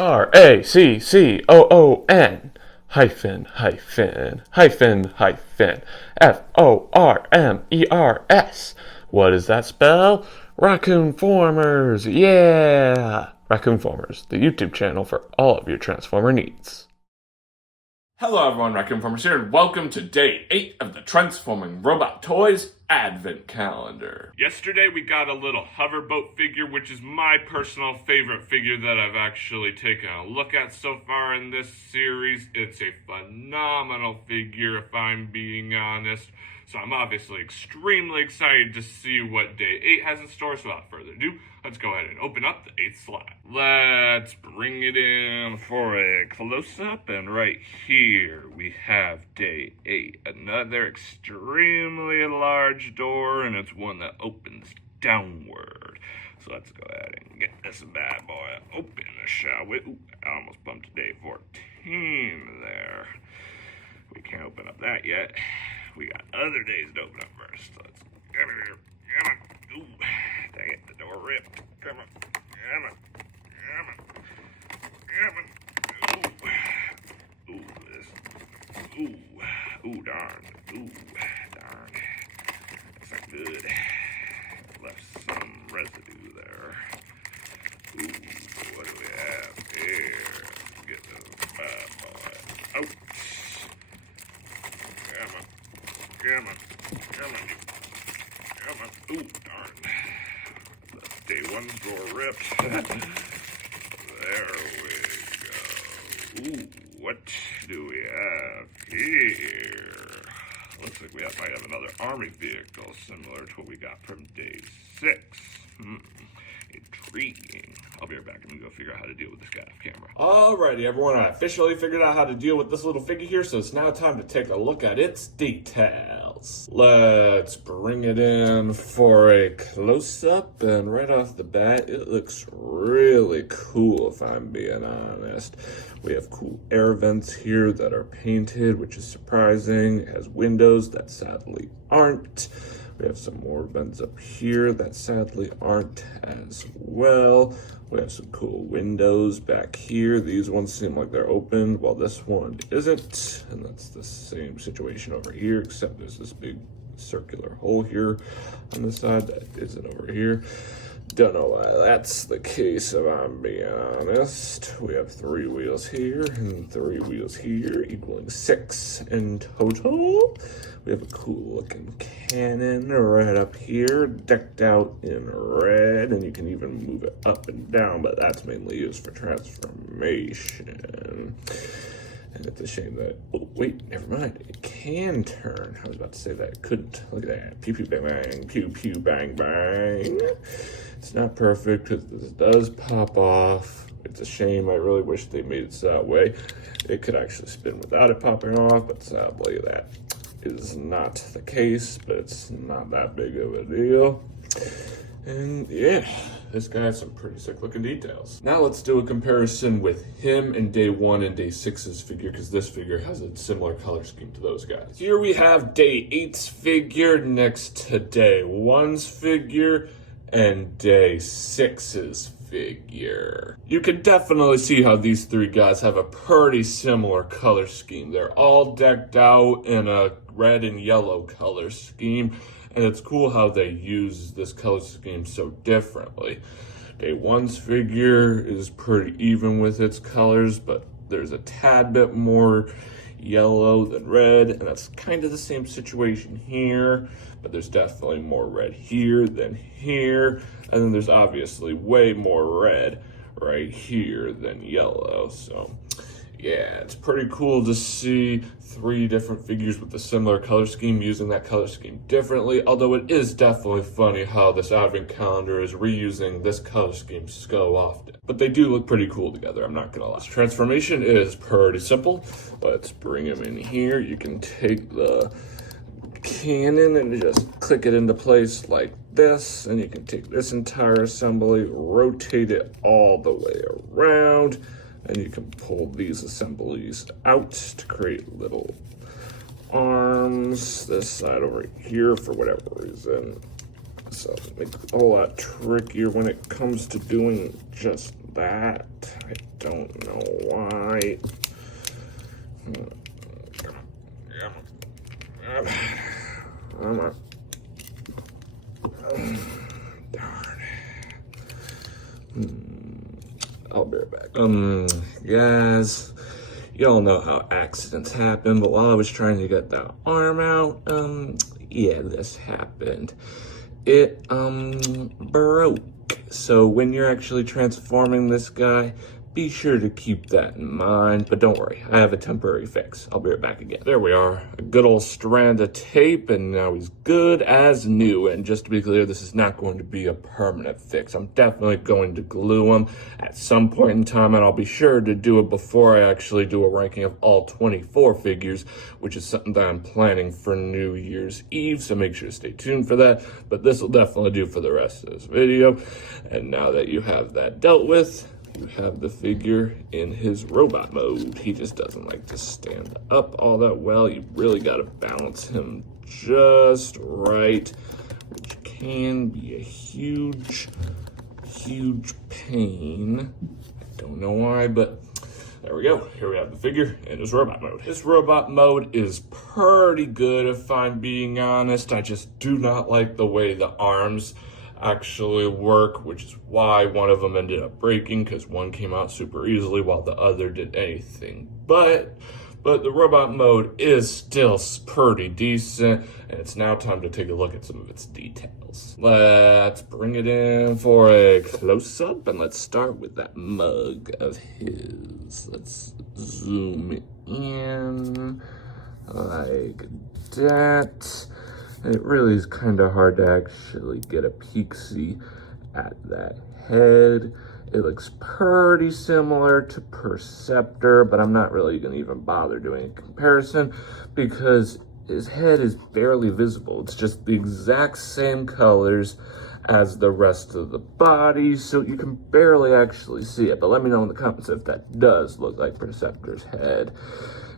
Raccoon hyphen hyphen hyphen hyphen Formers. What does that spell? Raccoon-Formers, yeah! Raccoon-Formers, the YouTube channel for all of your Transformer needs. Hello everyone, Raccoon-Formers here, and welcome to day 8 of the Transforming Robot Toys Advent Calendar. Yesterday we got a little hoverboat figure, which is my personal favorite figure that I've actually taken a look at so far in this series. It's a phenomenal figure, if I'm being honest. So I'm obviously extremely excited to see what day 8 has in store. So without further ado, let's go ahead and open up the 8th slot. Let's bring it in for a close-up. And right here we have day 8. Another extremely large door, and it's one that opens downward. So let's go ahead and get this bad boy open, shall we? Ooh, I almost bumped day 14 there. We can't open up that yet. We got other days to open up first. Let's get it here. Come on. Ooh, dang it, the door ripped. Come on. Come on. Come on. Come on. Ooh. Ooh, this. Ooh. Ooh, darn. Ooh, darn. That's not good. Left some residue there. Ooh, what do we have here? Let's get this bad boy out. Come on. Come on. Come on. Come on. Ooh, darn. Day 1's door ripped. There we go. Ooh, what do we have here? Looks like we might have another army vehicle similar to what we got from day 6. Intriguing. I'll be right back. I'm going to go figure out how to deal with this guy off camera. Alrighty, everyone. I officially figured out how to deal with this little figure here, so it's now time to take a look at its details. Let's bring it in for a close-up, and right off the bat, it looks really cool, if I'm being honest. We have cool air vents here that are painted, which is surprising. It has windows that sadly aren't. We have some more vents up here that sadly aren't as well. We have some cool windows back here. These ones seem like they're open, while this one isn't. And that's the same situation over here, except there's this big circular hole here on the side that isn't over here. Don't know why that's the case, if I'm being honest. We have 3 wheels here and 3 wheels here, equaling 6 in total. We have a cool looking cannon right up here, decked out in red, and you can even move it up and down, but that's mainly used for transformation. And it's a shame that, oh wait, never mind, it can turn. I was about to say that it couldn't. Look at that, pew pew bang bang, pew pew bang bang. It's not perfect because this does pop off. It's a shame, I really wish they made it so that way. It could actually spin without it popping off, but sadly that is not the case, but it's not that big of a deal. And yeah, this guy has some pretty sick looking details. Now let's do a comparison with him in day 1 and day 6's figure, because this figure has a similar color scheme to those guys. Here we have day 8's figure next to day 1's figure and day 6's figure. You can definitely see how these 3 guys have a pretty similar color scheme. They're all decked out in a red and yellow color scheme. And it's cool how they use this color scheme so differently. Day 1's figure is pretty even with its colors, but there's a tad bit more yellow than red, and that's kind of the same situation here, but there's definitely more red here than here, and then there's obviously way more red right here than yellow. So yeah, it's pretty cool to see 3 different figures with a similar color scheme using that color scheme differently, although it is definitely funny how this advent calendar is reusing this color scheme so often. But they do look pretty cool together, I'm not gonna lie. This transformation is pretty simple. Let's bring him in here. You can take the cannon and just click it into place like this, and you can take this entire assembly, rotate it all the way around, and you can pull these assemblies out to create little arms. This side over here, for whatever reason, so it makes it a whole lot trickier when it comes to doing just that. I don't know why. Come on. Darn. I'll be right back. Guys, y'all know how accidents happen, but while I was trying to get that arm out, yeah, this happened. It, broke. So when you're actually transforming this guy, be sure to keep that in mind, but don't worry, I have a temporary fix. I'll be right back again. There we are, a good old strand of tape, and now he's good as new. And just to be clear, this is not going to be a permanent fix. I'm definitely going to glue him at some point in time, and I'll be sure to do it before I actually do a ranking of all 24 figures, which is something that I'm planning for New Year's Eve, so make sure to stay tuned for that. But this will definitely do for the rest of this video. And now that you have that dealt with, you have the figure in his robot mode. He just doesn't like to stand up all that well. You really got to balance him just right, which can be a huge pain. I don't know why, but there we go. Here we have the figure in his robot mode. His robot mode is pretty good, if I'm being honest. I just do not like the way the arms actually work, which is why one of them ended up breaking, because one came out super easily while the other did anything but the robot mode is still pretty decent, and it's now time to take a look at some of its details. Let's bring it in for a close-up, and let's start with that mug of his. Let's zoom in like that. It really is kind of hard to actually get a peek-see at that head. It looks pretty similar to Perceptor, but I'm not really going to even bother doing a comparison because his head is barely visible. It's just the exact same colors as the rest of the body, so you can barely actually see it. But let me know in the comments if that does look like Perceptor's head.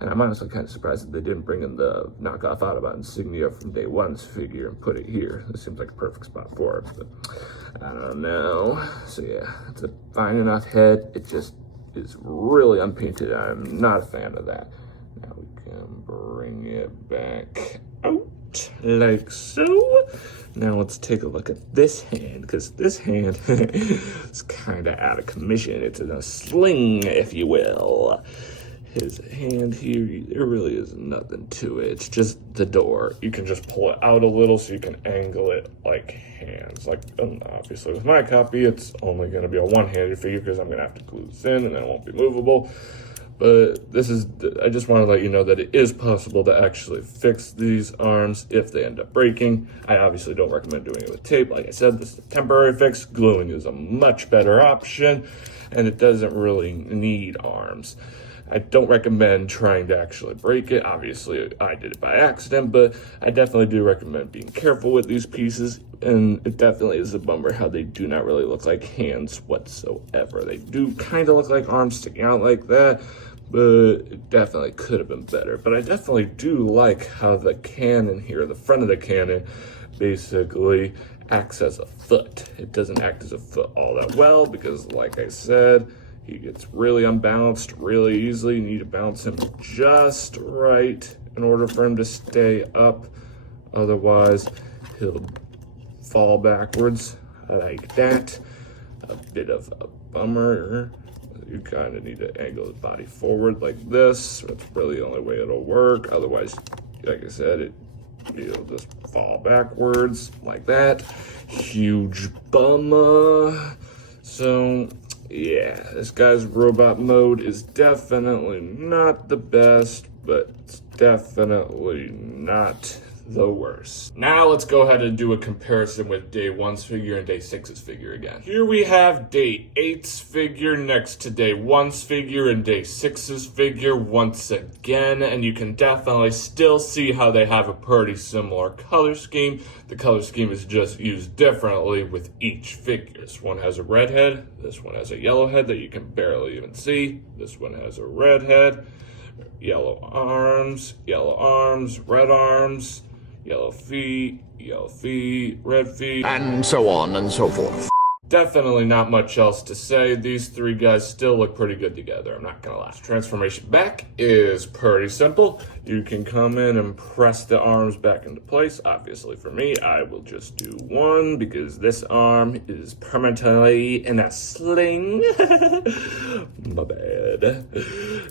And I'm honestly kind of surprised that they didn't bring in the knockoff Autobot insignia from Day 1's figure and put it here. This seems like a perfect spot for it, but I don't know. So yeah, it's a fine enough head. It just is really unpainted. I'm not a fan of that. Now we can bring it back out like so. Now let's take a look at this hand, because this hand is kind of out of commission. It's in a sling, if you will. His hand here, there really is nothing to it. It's just the door. You can just pull it out a little so you can angle it like hands. Like, obviously with my copy, it's only going to be a one-handed figure because I'm going to have to glue this in and then it won't be movable. But this is, I just want to let you know that it is possible to actually fix these arms if they end up breaking. I obviously don't recommend doing it with tape. Like I said, this is a temporary fix. Gluing is a much better option, and it doesn't really need arms. I don't recommend trying to actually break it. Obviously, I did it by accident, but I definitely do recommend being careful with these pieces. And it definitely is a bummer how they do not really look like hands whatsoever. They do kind of look like arms sticking out like that, but it definitely could have been better. But I definitely do like how the cannon here, the front of the cannon, basically acts as a foot. It doesn't act as a foot all that well because, like I said, he gets really unbalanced really easily. You need to balance him just right in order for him to stay up. Otherwise, he'll fall backwards like that. A bit of a bummer. You kind of need to angle his body forward like this. That's really the only way it'll work. Otherwise, like I said, it'll just fall backwards like that. Huge bummer. So yeah, this guy's robot mode is definitely not the best, but it's definitely not the worst. Now let's go ahead and do a comparison with Day 1's figure and Day 6's figure again. Here we have Day 8's figure next to Day 1's figure and Day 6's figure once again, and you can definitely still see how they have a pretty similar color scheme. The color scheme is just used differently with each figure. This one has a red head, this one has a yellow head that you can barely even see, this one has a red head, yellow arms, red arms, yellow feet, red feet, and so on and so forth. Definitely not much else to say. These three guys still look pretty good together, I'm not gonna lie. Transformation back is pretty simple. You can come in and press the arms back into place. Obviously for me, I will just do one because this arm is permanently in a sling. My bad.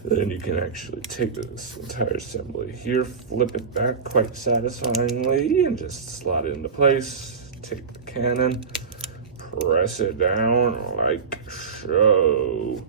Then you can actually take this entire assembly here, flip it back quite satisfyingly, and just slot it into place. Take the cannon, press it down like so.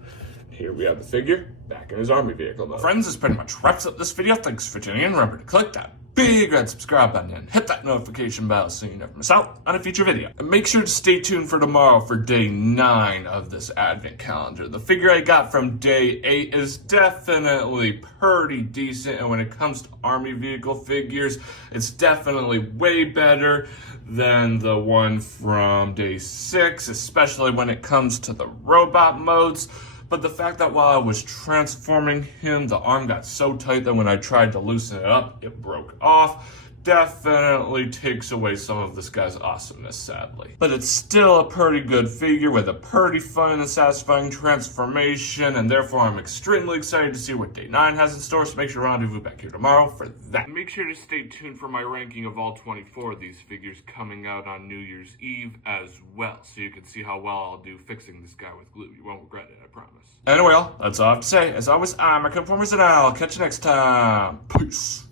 Here we have the figure back in his army vehicle mode. Friends, this pretty much wraps up this video. Thanks for tuning in. Remember to click that big red subscribe button and hit that notification bell so you never miss out on a future video. And make sure to stay tuned for tomorrow for day 9 of this advent calendar. The figure I got from day 8 is definitely pretty decent, and when it comes to army vehicle figures, it's definitely way better than the one from day 6, especially when it comes to the robot modes. But the fact that while I was transforming him, the arm got so tight that when I tried to loosen it up, it broke off. Definitely takes away some of this guy's awesomeness, sadly. But it's still a pretty good figure with a pretty fun and satisfying transformation, and therefore I'm extremely excited to see what day 9 has in store, so make sure to rendezvous back here tomorrow for that. Make sure to stay tuned for my ranking of all 24 of these figures coming out on New Year's Eve as well, so you can see how well I'll do fixing this guy with glue. You won't regret it, I promise. Anyway, that's all I have to say. As always, I'm Raccoon-Formers, and I'll catch you next time. Peace.